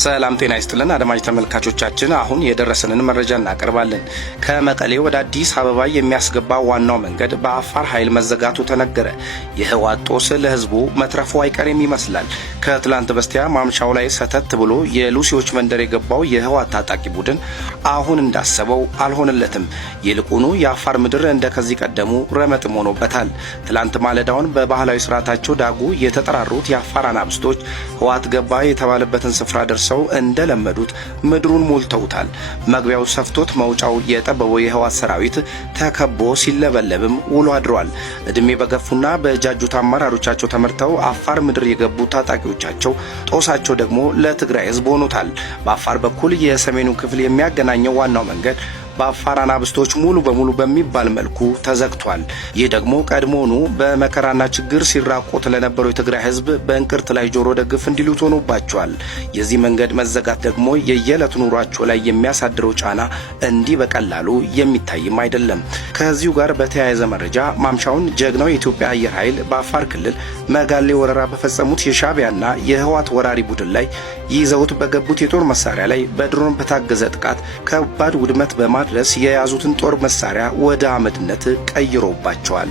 ሰላም ጤና ይስጥልን አድማጭ ተመልካቾቻችን፣ አሁን የደረሰንን መረጃ እናቀርባለን። ከመቀሌ ወደ አዲስ አበባ የሚያስገባ ዋናው መንገድ በአፋር ኃይል መዘጋቱ ተነገረ። የህወሓት ጦስ ለህዝቡ መትረፉ አይቀርም ይመስላል። ከትላንት በስቲያ ማምሻው ላይ ሰተት ብሎ የሉሲዎች መንደር የገባው የህወሓት ታጣቂ ቡድን አሁን እንዳሰበው አልሆነለትም። ይልቁኑ የአፋር ምድር እንደከዚህ ቀደሙ ረመጥም ሆኖበታል። ትላንት ማለዳውን በባህላዊ ስርዓታቸው ዳጉ የተጠራሩት የአፋር አናብስቶች ህወሓት ገባ የተባለበትን ስፍራ ሰው እንደለመዱት ምድሩን ሞልተውታል። መግቢያው ሰፍቶት መውጫው የጠበበው የህወሓት ሰራዊት ተከቦ ሲለበለብም ውሎ አድሯል። እድሜ በገፉና በጃጁት አመራሮቻቸው ተመርተው አፋር ምድር የገቡ ታጣቂዎቻቸው ጦሳቸው ደግሞ ለትግራይ ህዝብ ሆኖታል። በአፋር በኩል የሰሜኑ ክፍል የሚያገናኘው ዋናው መንገድ በአፋር አናብስቶች ሙሉ በሙሉ በሚባል መልኩ ተዘግቷል። ይህ ደግሞ ቀድሞውኑ በመከራና ችግር ሲራቆት ለነበረው የትግራይ ህዝብ በእንቅርት ላይ ጆሮ ደግፍ እንዲሉት ሆኖባቸዋል። የዚህ መንገድ መዘጋት ደግሞ የየዕለት ኑሯቸው ላይ የሚያሳድረው ጫና እንዲህ በቀላሉ የሚታይም አይደለም። ከዚሁ ጋር በተያያዘ መረጃ ማምሻውን ጀግናው የኢትዮጵያ አየር ኃይል በአፋር ክልል መጋሌ ወረራ በፈጸሙት የሻዕቢያና የህወሓት ወራሪ ቡድን ላይ ይዘውት በገቡት የጦር መሳሪያ ላይ በድሮን በታገዘ ጥቃት ከባድ ውድመት በማድረስ የያዙትን ጦር መሳሪያ ወደ አመድነት ቀይሮባቸዋል።